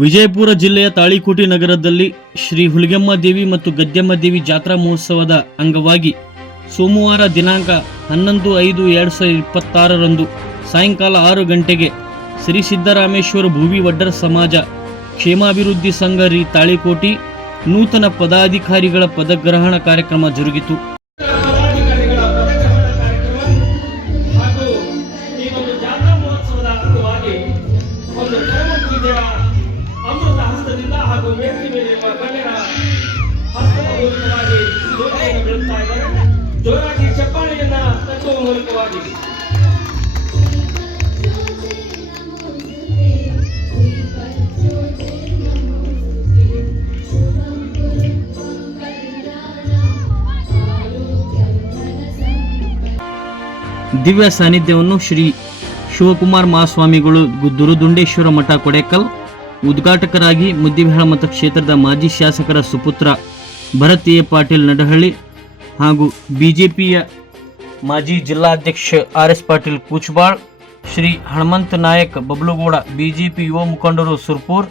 ವಿಜಯಪುರ ಜಿಲ್ಲೆಯ ತಾಳಿಕೋಟೆ ನಗರದಲ್ಲಿ ಶ್ರೀ ಹುಲಿಗೆಮ್ಮ ದೇವಿ ಮತ್ತು ಗದ್ದೆಮ್ಮ ದೇವಿ ಜಾತ್ರಾ ಮಹೋತ್ಸವದ ಅಂಗವಾಗಿ ಸೋಮವಾರ ದಿನಾಂಕ 11/5/2026 ಸಾಯಂಕಾಲ 6 ಗಂಟೆಗೆ ಶ್ರೀ ಸಿದ್ದರಾಮೇಶ್ವರ ಭೂವಿ ವಡ್ಡರ ಸಮಾಜ ಕ್ಷೇಮಾಭಿವೃದ್ಧಿ ಸಂಘ ರಿ ತಾಳಿಕೋಟಿ ನೂತನ ಪದಾಧಿಕಾರಿಗಳ ಪದಗ್ರಹಣ ಕಾರ್ಯಕ್ರಮ ಜರುಗಿತು. ಅಮೃತ ಹಸ್ತದಿಂದ ಹಾಗೂ ವೇದಿಕೆ ಮೇಲೆ ಗಣ್ಯರ ಹಸ್ತದ ಮೂಲಕವಾಗಿ ಜ್ಯೋತಿಯನ್ನು ಬೆಳಗ್ತಾ ಇದ್ದಾರೆ. ಜೋರಾಗಿ ಚಪ್ಪಾಳೆಯನ್ನ ತಟ್ಟುವ ಮೂಲಕವಾಗಿ ದಿವ್ಯ ಸಾನ್ನಿಧ್ಯವನ್ನು ಶ್ರೀ ಶಿವಕುಮಾರ್ ಮಹಾಸ್ವಾಮಿಗಳು ದುರುದುಂಡೇಶ್ವರ ಮಠ ಕೊಡೇಕಲ್ ಉದ್ಘಾಟಕರಾಗಿ ಮುದ್ದಿಬೇಳ ಮತಕ್ಷೇತ್ರದ ಮಾಜಿ ಶಾಸಕರ ಸುಪುತ್ರ ಭರತ್ ಎ ಪಾಟೀಲ್ ನಡಹಳ್ಳಿ ಹಾಗೂ ಬಿಜೆಪಿಯ ಮಾಜಿ ಜಿಲ್ಲಾಧ್ಯಕ್ಷ ಆರ್.ಎಸ್. ಪಾಟೀಲ್ ಕೂಚ್ಬಾಳ್, ಶ್ರೀ ಹನುಮಂತ ನಾಯಕ್ ಬಬ್ಲುಗೌಡ, ಬಿಜೆಪಿ ಯುವ ಮುಖಂಡರು ಸುರ್ಪುರ್,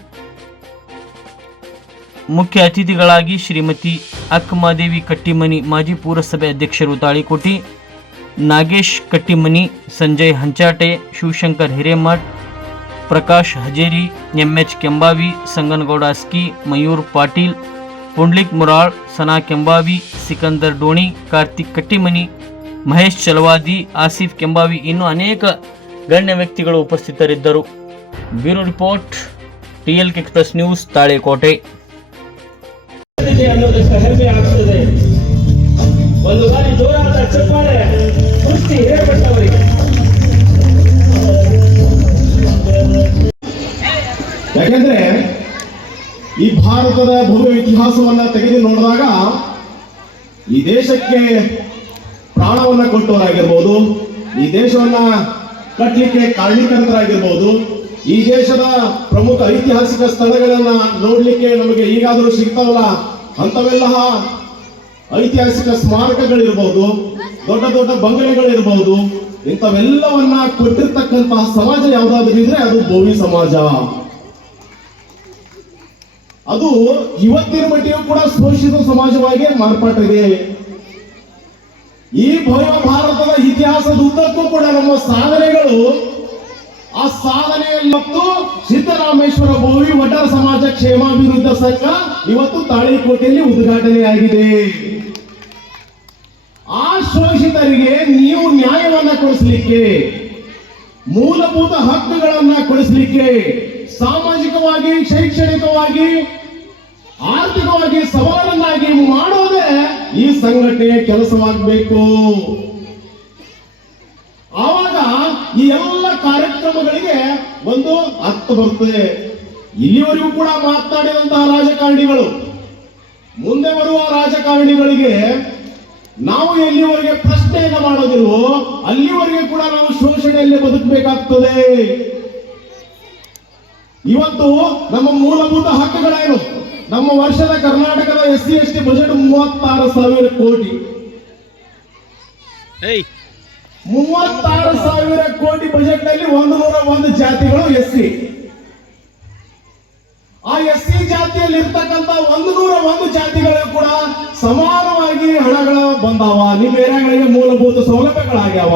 ಮುಖ್ಯ ಅತಿಥಿಗಳಾಗಿ ಶ್ರೀಮತಿ ಅಕ್ಕಮಾದೇವಿ ಕಟ್ಟಿಮನಿ, ಮಾಜಿ ಪುರಸಭೆ ಅಧ್ಯಕ್ಷರು ತಾಳಿಕೋಟಿ, ನಾಗೇಶ್ ಕಟ್ಟಿಮನಿ, ಸಂಜಯ್ ಹಂಚಾಟೆ, ಶಿವಶಂಕರ್ ಹಿರೇಮಠ್, ಪ್ರಕಾಶ್ ಹಜೇರಿ, ಎಂ.ಎಚ್. ಕೆಂಬಾವಿ, ಸಂಗನಗೌಡ ಅಸ್ಕಿ, ಮಯೂರ್ ಪಾಟೀಲ್, ಪುಂಡ್ಲಿಕ್ ಮುರಾಳ್, ಸನಾ ಕೆಂಬಾವಿ, ಸಿಕಂದರ್ ಡೋಣಿ, ಕಾರ್ತಿಕ್ ಕಟ್ಟಿಮನಿ, ಮಹೇಶ್ ಚಲವಾದಿ, ಆಸಿಫ್ ಕೆಂಬಾವಿ ಇನ್ನೂ ಅನೇಕ ಗಣ್ಯ ವ್ಯಕ್ತಿಗಳು ಉಪಸ್ಥಿತರಿದ್ದರು. Bureau report, TLK express news, Talikote. ಒಂದು ಬಾರಿ ಜೋರಾದ ಚಪ್ಪಾಳೆ ಕುಸ್ತಿ ಹಿರೇಮಠವರಿಗೆ. ಯಾಕೆಂದ್ರೆ ಈ ಭಾರತದ ಭವ್ಯ ಇತಿಹಾಸವನ್ನ ತೆಗೆದು ನೋಡಿದಾಗ ಈ ದೇಶಕ್ಕೆ ಪ್ರಾಣವನ್ನ ಕೊಟ್ಟವರಾಗಿರ್ಬೋದು, ಈ ದೇಶವನ್ನ ಕಟ್ಟಲಿಕ್ಕೆ ಕಾರಣೀಕರ್ತರಾಗಿರ್ಬೋದು, ಈ ದೇಶದ ಪ್ರಮುಖ ಐತಿಹಾಸಿಕ ಸ್ಥಳಗಳನ್ನ ನೋಡ್ಲಿಕ್ಕೆ ನಮಗೆ ಈಗಾದರೂ ಸಿಗ್ತಾವಲ್ಲ ಅಂತವೆಲ್ಲ ಐತಿಹಾಸಿಕ ಸ್ಮಾರಕಗಳಿರ್ಬೋದು, ದೊಡ್ಡ ದೊಡ್ಡ ಬಂಗಲೆಗಳಿರ್ಬೋದು, ಇಂಥವೆಲ್ಲವನ್ನ ಕೊಟ್ಟಿರ್ತಕ್ಕಂತಹ ಸಮಾಜ ಯಾವ್ದಾದ್ರು ಇದ್ರೆ ಅದು ಭೋವಿ ಸಮಾಜ. ಅದು ಇವತ್ತಿನ ಮಟ್ಟಿಗೂ ಕೂಡ ಶೋಷಿತ ಸಮಾಜವಾಗಿ ಮಾರ್ಪಾಟಿದೆ. ಈ ಭವ್ಯ ಭಾರತದ ಇತಿಹಾಸದ ಉದ್ದಕ್ಕೂ ಕೂಡ ನಮ್ಮ ಸಾಧನೆಗಳು, ಆ ಸಾಧನೆಯಲ್ಲಿ ಮತ್ತು ಸಿದ್ದರಾಮೇಶ್ವರ ಭೋವಿ ವಡ್ಡರ ಸಮಾಜ ಕ್ಷೇಮಾಭಿವೃದ್ಧಿ ಸಂಘ ಇವತ್ತು ತಾಳಿಕೋಟೆಯಲ್ಲಿ ಉದ್ಘಾಟನೆಯಾಗಿದೆ. ಆ ಶೋಷಿತರಿಗೆ ನೀವು ನ್ಯಾಯವನ್ನ ಕೊಡಿಸಲಿಕ್ಕೆ, ಮೂಲಭೂತ ಹಕ್ಕುಗಳನ್ನ ಕೊಡಿಸಲಿಕ್ಕೆ, ಸಾಮಾಜಿಕವಾಗಿ, ಶೈಕ್ಷಣಿಕವಾಗಿ, ಆರ್ಥಿಕವಾಗಿ ಸವಾಲನ್ನಾಗಿ ಮಾಡೋದೇ ಈ ಸಂಘಟನೆಯ ಕೆಲಸವಾಗಬೇಕು. ಆವಾಗ ಈ ಎಲ್ಲ ಕಾರ್ಯಕ್ರಮಗಳಿಗೆ ಒಂದು ಅರ್ಥ ಬರುತ್ತದೆ. ಇಲ್ಲಿವರೆಗೂ ಕೂಡ ಮಾತನಾಡಿದಂತಹ ರಾಜಕಾರಣಿಗಳು, ಮುಂದೆ ಬರುವ ರಾಜಕಾರಣಿಗಳಿಗೆ ನಾವು ಎಲ್ಲಿವರೆಗೆ ಪ್ರಶ್ನೆಯನ್ನ ಮಾಡೋದಿಲ್ವೋ ಅಲ್ಲಿವರೆಗೆ ಕೂಡ ನಾವು ಶೋಷಣೆಯಲ್ಲಿ ಬದುಕಬೇಕಾಗ್ತದೆ. ಇವತ್ತು ನಮ್ಮ ಮೂಲಭೂತ ಹಕ್ಕುಗಳೇನು? ನಮ್ಮ ವರ್ಷದ ಕರ್ನಾಟಕದ SC/ST ಬಜೆಟ್ 36,000 ಕೋಟಿ. 36,000 ಕೋಟಿ ಬಜೆಟ್ ನಲ್ಲಿ 101 ಜಾತಿಗಳು SC. ಆ SC ಜಾತಿಯಲ್ಲಿ ಇರ್ತಕ್ಕಂಥ 101 ಜಾತಿಗಳು ಕೂಡ ಸಮಾನವಾಗಿ ಹಣಗಳು ಬಂದಾವ. ನಿಮ್ಮ ಏರಿಯಾಗಳಿಗೆ ಮೂಲಭೂತ ಸೌಲಭ್ಯಗಳಾಗ್ಯಾವ,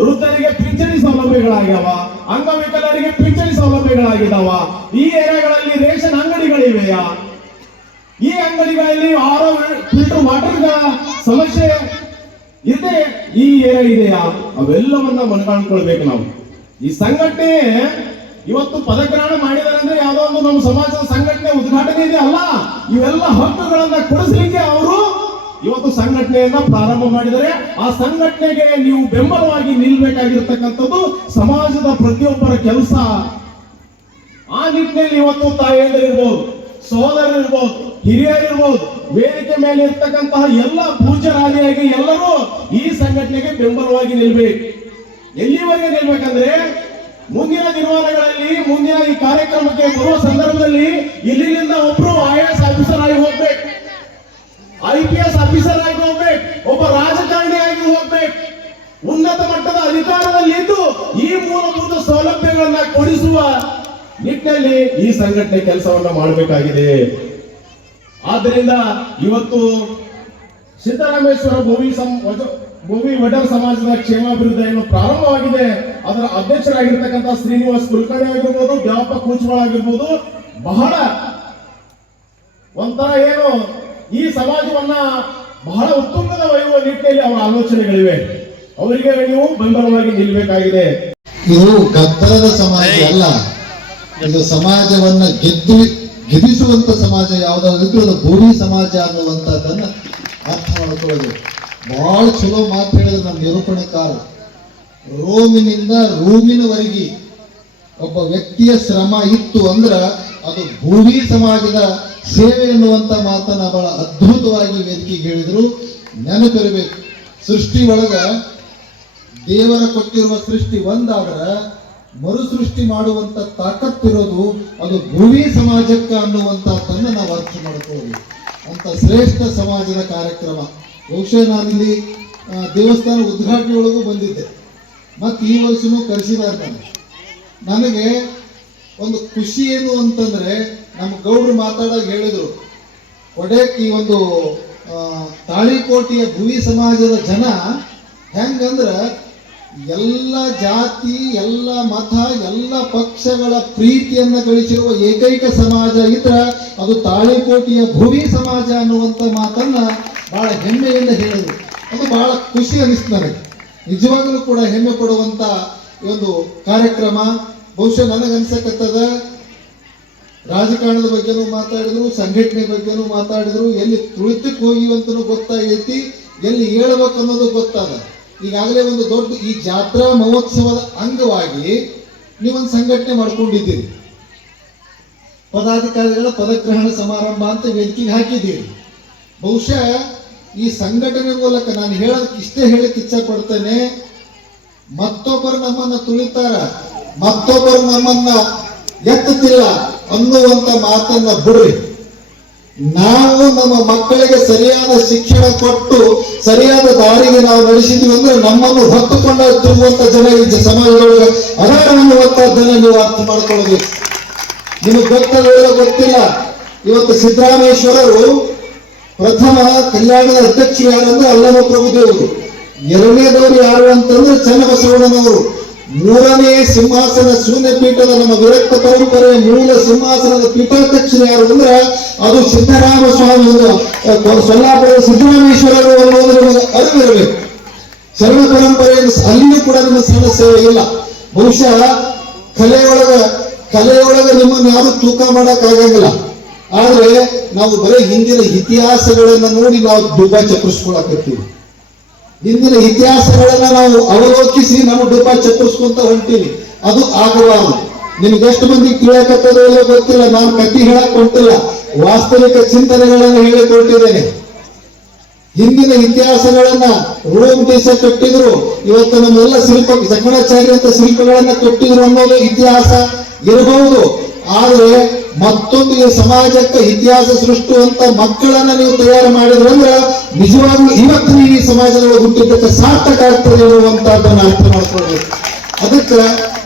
ವೃದ್ಧರಿಗೆ ಪಿಂಚಣಿ ಸೌಲಭ್ಯಗಳಾಗ್ಯಾವ, ಅಂಗವಿಕಲರಿಗೆ ಪಿಂಚಣಿ ಸೌಲಭ್ಯಗಳಾಗಿದ್ದಾವ. ಈ ಏರಿಯಾಗಳಲ್ಲಿ ರೇಷನ್ ಅಂಗಡಿಗಳಿವೆಯಾ? ಈ ಅಂಗಡಿಗಳಲ್ಲಿ RO ಫಿಲ್ಟರ್ ವಾಟರ್ ಸಮಸ್ಯೆ ಇದೆ, ಈ ಏರಿಯಾ ಇದೆಯಾ? ಅವೆಲ್ಲವನ್ನ ಮನಗಾಣ್ಕೊಳ್ಬೇಕು ನಾವು. ಈ ಸಂಘಟನೆ ಇವತ್ತು ಪದಗ್ರಹಣ ಮಾಡಿದ್ದಾರೆ ಅಂದ್ರೆ ಯಾವುದೋ ಒಂದು ನಮ್ಮ ಸಮಾಜದ ಸಂಘಟನೆ ಉದ್ಘಾಟನೆ ಇದೆ ಅಲ್ಲ, ಇವೆಲ್ಲ ಹಕ್ಕುಗಳನ್ನ ಕೊಡಿಸಲಿಕ್ಕೆ ಅವರು ಇವತ್ತು ಸಂಘಟನೆಯನ್ನ ಪ್ರಾರಂಭ ಮಾಡಿದರೆ ಆ ಸಂಘಟನೆಗೆ ನೀವು ಬೆಂಬಲವಾಗಿ ನಿಲ್ಬೇಕಾಗಿರ್ತಕ್ಕಂಥದ್ದು ಸಮಾಜದ ಪ್ರತಿಯೊಬ್ಬರ ಕೆಲಸ. ಆ ನಿಟ್ಟಿನಲ್ಲಿ ಇವತ್ತು ತಾಯಿಯಂದಿರಿರ್ಬೋದು, ಸಹೋದರರಿರ್ಬೋದು, ಹಿರಿಯರಿರ್ಬೋದು, ವೇದಿಕೆ ಮೇಲೆ ಇರ್ತಕ್ಕಂತಹ ಎಲ್ಲ ಪೂಜ್ಯರಾದಿಯಾಗಿ ಎಲ್ಲರೂ ಈ ಸಂಘಟನೆಗೆ ಬೆಂಬಲವಾಗಿ ನಿಲ್ಬೇಕು. ಎಲ್ಲಿವರೆಗೆ ನಿಲ್ಬೇಕಂದ್ರೆ ಮುಂದಿನ ದಿನಮಾನಗಳಲ್ಲಿ, ಮುಂದಿನ ಈ ಕಾರ್ಯಕ್ರಮಕ್ಕೆ ಬರುವ ಸಂದರ್ಭದಲ್ಲಿ ಇಲ್ಲಿಂದ ಒಬ್ರು IAS ಆಫೀಸರ್ ಆಗಿ ಹೋಗ್ಬೇಕು, IPS ಆಫೀಸರ್ ಆಗಿ ಹೋಗ್ಬೇಕು, ಒಬ್ಬ ರಾಜಕಾರಣಿ ಆಗಿ ಹೋಗ್ಬೇಕು, ಉನ್ನತ ಮಟ್ಟದ ಅಧಿಕಾರದಲ್ಲಿ ಇದ್ದು ಈ ಮೂಲಭೂತ ಸೌಲಭ್ಯಗಳನ್ನ ಕೊಡಿಸುವ ನಿಟ್ಟಿನಲ್ಲಿ ಈ ಸಂಘಟನೆ ಕೆಲಸವನ್ನ ಮಾಡಬೇಕಾಗಿದೆ. ಆದ್ದರಿಂದ ಇವತ್ತು ಸಿದ್ದರಾಮೇಶ್ವರ ಭೋವಿ ವಡರ್ ಸಮಾಜದ ಕ್ಷೇಮಾಭಿವೃದ್ಧಿ ಏನು ಪ್ರಾರಂಭವಾಗಿದೆ. ಅದರ ಅಧ್ಯಕ್ಷರಾಗಿರ್ತಕ್ಕಂಥ ಶ್ರೀನಿವಾಸ್ ಕುಲಕರ್ಣಿ ಆಗಿರ್ಬೋದು, ದೇವಪ್ಪ ಕೂಚ್ವಾಳ್ ಆಗಿರ್ಬೋದು, ಬಹಳ ಒಂಥರ ಏನು ಈ ಸಮಾಜವನ್ನ ಬಹಳ ಉತ್ತುಂಗದ ಒಯ್ಯುವ ನಿಟ್ಟಿನಲ್ಲಿ ಅವರ ಆಲೋಚನೆಗಳಿವೆ. ಅವರಿಗೆ ನೀವು ಬೆಂಬಲವಾಗಿ ನಿಲ್ಲಬೇಕಾಗಿದೆ. ಇದು ಗದ್ದಲದ ಸಮಾಜ ಅಲ್ಲ, ಇದು ಸಮಾಜವನ್ನ ಗೆದ್ದಿಸುವಂತ ಸಮಾಜ ಯಾವ್ದಾದ್ರು ಅದು ಭೂಮಿ ಸಮಾಜ ಅನ್ನುವಂಥದ್ದನ್ನ ಅರ್ಥ ಮಾಡ್ಕೊಳ್ಳೋದು. ಬಹಳ ಚಲೋ ಮಾತು ಹೇಳಿದ್ರು ನಮ್ಮ ನಿರೂಪಣೆಕಾರ. ರೋಮಿನಿಂದ ರೂಮಿನವರೆಗೆ ಒಬ್ಬ ವ್ಯಕ್ತಿಯ ಶ್ರಮ ಇತ್ತು ಅಂದ್ರ ಅದು ಭೂಮಿ ಸಮಾಜದ ಸೇವೆ ಎನ್ನುವಂತ ಮಾತನ್ನ ಬಹಳ ಅದ್ಭುತವಾಗಿ ವೇದಿಕೆಗೆ ಹೇಳಿದ್ರು. ನೆನಪಿರಬೇಕು, ಸೃಷ್ಟಿ ಒಳಗ ದೇವರ ಕೊಟ್ಟಿರುವ ಸೃಷ್ಟಿ ಒಂದಾದ್ರ ಮರು ಸೃಷ್ಟಿ ಮಾಡುವಂತ ತಾಕತ್ತಿರೋದು ಅದು ಭೂಮಿ ಸಮಾಜಕ್ಕ ಅನ್ನುವಂಥದ್ದನ್ನ ನಾವು ಅರ್ಥ ಮಾಡ್ಕೊಳ್ಳೋದು. ಅಂತ ಶ್ರೇಷ್ಠ ಸಮಾಜದ ಕಾರ್ಯಕ್ರಮ. ಬಹುಶಃ ನಾನಿಲ್ಲಿ ದೇವಸ್ಥಾನ ಉದ್ಘಾಟನೆ ಒಳಗೂ ಬಂದಿದ್ದೆ, ಮತ್ತು ಈ ವರ್ಷನೂ ಕರೆಸಿದ್ದಾರೆ. ನನಗೆ ಒಂದು ಖುಷಿ ಏನು ಅಂತಂದ್ರೆ, ನಮ್ಮ ಗೌಡ್ರು ಮಾತಾಡಾಗ ಹೇಳಿದ್ರು, ಕೊಡೆಕ್ ಈ ಒಂದು ತಾಳಿಕೋಟೆಯ ಭೂಮಿ ಸಮಾಜದ ಜನ ಹೆಂಗಂದ್ರ ಎಲ್ಲ ಜಾತಿ, ಎಲ್ಲ ಮತ, ಎಲ್ಲ ಪಕ್ಷಗಳ ಪ್ರೀತಿಯನ್ನ ಗಳಿಸಿರುವ ಏಕೈಕ ಸಮಾಜ ಇದ್ರ ಅದು ತಾಳಿಕೋಟೆಯ ಭೂಮಿ ಸಮಾಜ ಅನ್ನುವಂಥ ಮಾತನ್ನ ಬಹಳ ಹೆಮ್ಮೆಯಿಂದ ಹೇಳಿದ್ರು. ಅದು ಬಹಳ ಖುಷಿ ಅನಿಸ್ತು ನನಗೆ. ನಿಜವಾಗಲೂ ಕೂಡ ಹೆಮ್ಮೆ ಪಡುವಂತ ಒಂದು ಕಾರ್ಯಕ್ರಮ. ಬಹುಶಃ ನನಗನ್ಸಕತ್ತದ ರಾಜಕಾರಣದ ಬಗ್ಗೆನೂ ಮಾತಾಡಿದ್ರು, ಸಂಘಟನೆ ಬಗ್ಗೆನೂ ಮಾತಾಡಿದ್ರು. ಎಲ್ಲಿ ತುಳಿತಕ್ಕೆ ಹೋಗಿವಂತನೂ ಗೊತ್ತಾಗೈತಿ, ಎಲ್ಲಿ ಹೇಳ್ಬೇಕು ಅನ್ನೋದು ಗೊತ್ತಾದ. ಈಗಾಗಲೇ ಒಂದು ದೊಡ್ಡ ಈ ಜಾತ್ರಾ ಮಹೋತ್ಸವದ ಅಂಗವಾಗಿ ನೀವೊಂದು ಸಂಘಟನೆ ಮಾಡ್ಕೊಂಡಿದ್ದೀರಿ. ಪದಾಧಿಕಾರಿಗಳ ಪದಗ್ರಹಣ ಸಮಾರಂಭ ಅಂತ ವೇದಿಕೆಗೆ ಹಾಕಿದ್ದೀರಿ. ಬಹುಶಃ ಈ ಸಂಘಟನೆ ಮೂಲಕ ನಾನು ಹೇಳೋದಕ್ಕೆ ಇಷ್ಟೇ ಹೇಳಕ್ಕೆ ಇಚ್ಛೆ ಪಡ್ತೇನೆ, ಮತ್ತೊಬ್ಬರು ನಮ್ಮನ್ನ ತುಳಿತಾರ, ಮತ್ತೊಬ್ಬರು ನಮ್ಮನ್ನ ಎತ್ತುತ್ತಿಲ್ಲ ಅನ್ನುವಂತ ಮಾತನ್ನ ಬಿಡ್ರಿ. ನಾವು ನಮ್ಮ ಮಕ್ಕಳಿಗೆ ಸರಿಯಾದ ಶಿಕ್ಷಣ ಕೊಟ್ಟು ಸರಿಯಾದ ದಾರಿಗೆ ನಾವು ನಡೆಸಿದ್ವಿ ಅಂದ್ರೆ ನಮ್ಮನ್ನು ಹೊತ್ತುಕೊಂಡ ತಿರುಗುವಂತ ಜನ ಈ ಸಮಾಜದೊಳಗೆ ಅದಾರ ಅನ್ನುವಂಥದ್ದನ್ನ ನೀವು ಅರ್ಥ ಮಾಡ್ಕೊಳ್ಬೇಕು. ನಿಮಗೆ ಗೊತ್ತಿಲ್ಲ, ಇವತ್ತು ಸಿದ್ದರಾಮೇಶ್ವರರು ಪ್ರಥಮ ಕಲ್ಯಾಣದ ಅಧ್ಯಕ್ಷರು ಯಾರಂದ್ರೆ ಅಲ್ಲಮ ಪ್ರಭುದೇವರು, ಎರಡನೇದವರು ಯಾರು ಅಂತಂದ್ರೆ ಚನ್ನಬಸವಣ್ಣನವರು, ಮೂರನೇ ಸಿಂಹಾಸನ ಶೂನ್ಯ ಪೀಠದ ನಮ್ಮ ವಿರಕ್ತ ಪರಂಪರೆಯ ಮೂಲ ಸಿಂಹಾಸನದ ಪೀಠಾಧ್ಯಕ್ಷರು ಯಾರು ಅಂದ್ರೆ ಅದು ಸಿದ್ದರಾಮ ಸ್ವಾಮಿ, ಸೊಲ್ಲಾಪುರದ ಸಿದ್ದರಾಮೇಶ್ವರರು ಅನ್ನೋದ್ರ ಅರಿವಿರಬೇಕು. ಶರಣ ಪರಂಪರೆಯನ್ನು ಅಲ್ಲಿಯೂ ಕೂಡ ನಿಮ್ಮ ಸಣ್ಣ ಸೇವೆ ಇಲ್ಲ. ಬಹುಶಃ ಕಲೆಯೊಳಗ ನಿಮ್ಮನ್ನು ಯಾರು ತೂಕ ಮಾಡಕ್ ಆಗಂಗಿಲ್ಲ. ಆದ್ರೆ ನಾವು ಬರೀ ಹಿಂದಿನ ಇತಿಹಾಸಗಳನ್ನ ನೋಡಿ ನಾವು ಡುಬ್ಬ ಚಪ್ಪರಿಸ್ಕೊಳಕತ್ತೀವಿ. ಹಿಂದಿನ ಇತಿಹಾಸಗಳನ್ನ ನಾವು ಅವಲೋಕಿಸಿ ನಾವು ಡುಬ್ಬ ಚಪ್ಪರಿಸ್ಕೊಂತ ಹೊಂಟೀವಿ. ಅದು ಆಗಬಾರದು. ನಿಮ್ಗೆ ಎಷ್ಟು ಮಂದಿ ತಿಳಿಯಕತ್ತದೋ ಇಲ್ಲೋ ಗೊತ್ತಿಲ್ಲ, ನಾನು ಕತ್ತಿ ಹೇಳಕ್ ಹೊಂಟಿಲ್ಲ, ವಾಸ್ತವಿಕ ಚಿಂತನೆಗಳನ್ನ ಹೇಳಿಕೊಟ್ಟಿದ್ದೇನೆ. ಹಿಂದಿನ ಇತಿಹಾಸಗಳನ್ನ ರೋಮ್ ದೇಶ ಕಟ್ಟಿದ್ರು, ಇವತ್ತು ನಮ್ಮೆಲ್ಲ ಜಕಣಾಚಾರ್ಯ ಅಂತ ಶಿಲ್ಪಗಳನ್ನ ಕಟ್ಟಿದ್ರು ಅನ್ನೋದು ಇತಿಹಾಸ ಇರಬಹುದು. ಆದ್ರೆ ಮತ್ತೊಂದು ಈ ಸಮಾಜಕ್ಕೆ ಇತಿಹಾಸ ಸೃಷ್ಟಿಸುವಂತ ಮಕ್ಕಳನ್ನ ನೀವು ತಯಾರು ಮಾಡಿದ್ರು ಅಂದ್ರೆ ನಿಜವಾಗ್ಲೂ ಇವತ್ತು ನೀವು ಈ ಸಮಾಜದೊಳಗೆ ಹುಟ್ಟಿದ್ದಕ್ಕೆ ಸಾರ್ಥಕ ಆಗ್ತದೆ ಅನ್ನುವಂತದ್ದನ್ನ ಅರ್ಥ ಮಾಡ್ಕೊಳ್ಬೇಕು. ಅದಕ್ಕೆ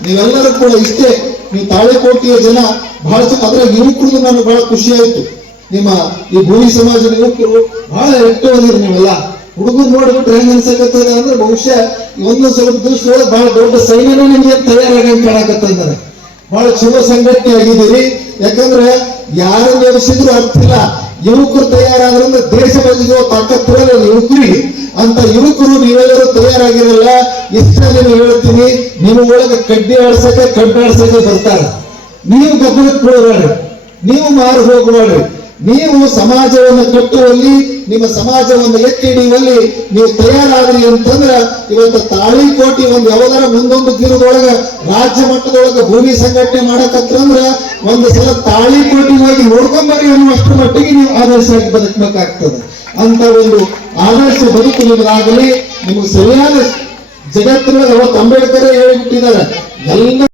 ನೀವೆಲ್ಲರೂ ಕೂಡ ಇಷ್ಟೇ, ನೀವು ತಾಳಿಕೋಟೆಯ ಜನ ಬಹಳ ಅದ್ರ ಯುವಕರು ನನಗೆ ಬಹಳ ಖುಷಿ ಆಯ್ತು. ನಿಮ್ಮ ಈ ಭೂಮಿ ಸಮಾಜದ ಯುವಕರು ಬಹಳ ಆಕ್ಟಿವ್ ಅದಿರಿ. ನೀವೆಲ್ಲ ಹುಡುಗರು ನೋಡ್ಬಿಟ್ರೆ ಹೆಂಗ್ ಅನ್ಸಕತ್ತದ ಅಂದ್ರೆ ಬಹುಶಃ ಒಂದು ಸ್ವಲ್ಪ ದಿವಸದೊಳಗೆ ಬಹಳ ದೊಡ್ಡ ಸೈನ್ಯನೇ ನಿಮಗೆ ತಯಾರಾಗಂಗ್ ಕಾಣಕತ್ತಂದ್ರೆ ಬಹಳ ಚಲೋ ಸಂಘಟನೆ ಆಗಿದ್ದೀರಿ. ಯಾಕಂದ್ರೆ ಯಾರನ್ನು ಎಬ್ಸಿದ್ರು ಅರ್ಥ ಇಲ್ಲ, ಯುವಕರು ತಯಾರಾದ್ರಿಂದ ದೇಶ ಬಗೆಯುವ ತಾಕತ್ತಿರಲ್ಲ ಯುವಕರಿಗೆ. ಅಂತ ಯುವಕರು ನೀವೆಲ್ಲರೂ ತಯಾರಾಗಿರಲ್ಲ. ಇಷ್ಟಲ್ಲಿ ನೀವು ಹೇಳ್ತೀನಿ, ನಿಮ್ಮ ಒಳಗೆ ಕಡ್ಡಿ ಆಡ್ಸಕ್ಕೆ ಕಡ್ಡಾಡ್ಸಕ್ಕೆ ಬರ್ತಾರೆ. ನೀವು ಗದ್ದಲಕ್ಕೆ ಬೀಳಬೇಡ್ರಿ, ನೀವು ಮಾರು ಹೋಗಬೇಡ್ರಿ. ನೀವು ಸಮಾಜವನ್ನು ಕಟ್ಟುವಲ್ಲಿ, ನಿಮ್ಮ ಸಮಾಜವನ್ನು ಎತ್ತಿ ಹಿಡಿಯುವಲ್ಲಿ ನೀವು ತಯಾರಾದ್ರಿ ಅಂತಂದ್ರೆ ಇವತ್ತು ತಾಳಿಕೋಟೆ ಒಂದು ಯಾವ್ದಾರ ಮುಂದೊಂದು ಗಿರದೊಳಗ ರಾಜ್ಯ ಮಟ್ಟದೊಳಗ ಭೂಮಿ ಸಂಘಟನೆ ಮಾಡಕತ್ತಂದ್ರ ಒಂದು ಸಲ ತಾಳಿಕೋಟೆ ಹೋಗಿ ನೋಡ್ಕೊಂಬರಿ ಅನ್ನುವಷ್ಟು ಮಟ್ಟಿಗೆ ನೀವು ಆದರ್ಶವಾಗಿ ಬದುಕಬೇಕಾಗ್ತದೆ. ಅಂತ ಒಂದು ಆದರ್ಶ ಬದುಕು ನಿಮಗಾಗಲಿ. ನಿಮಗೆ ಸರಿಯಾದ ಜಗತ್ತಿನೊಳಗೆ ಅವತ್ತು ಅಂಬೇಡ್ಕರ್ ಹೇಳಿಬಿಟ್ಟಿದ್ದಾರೆ, ಎಲ್ಲ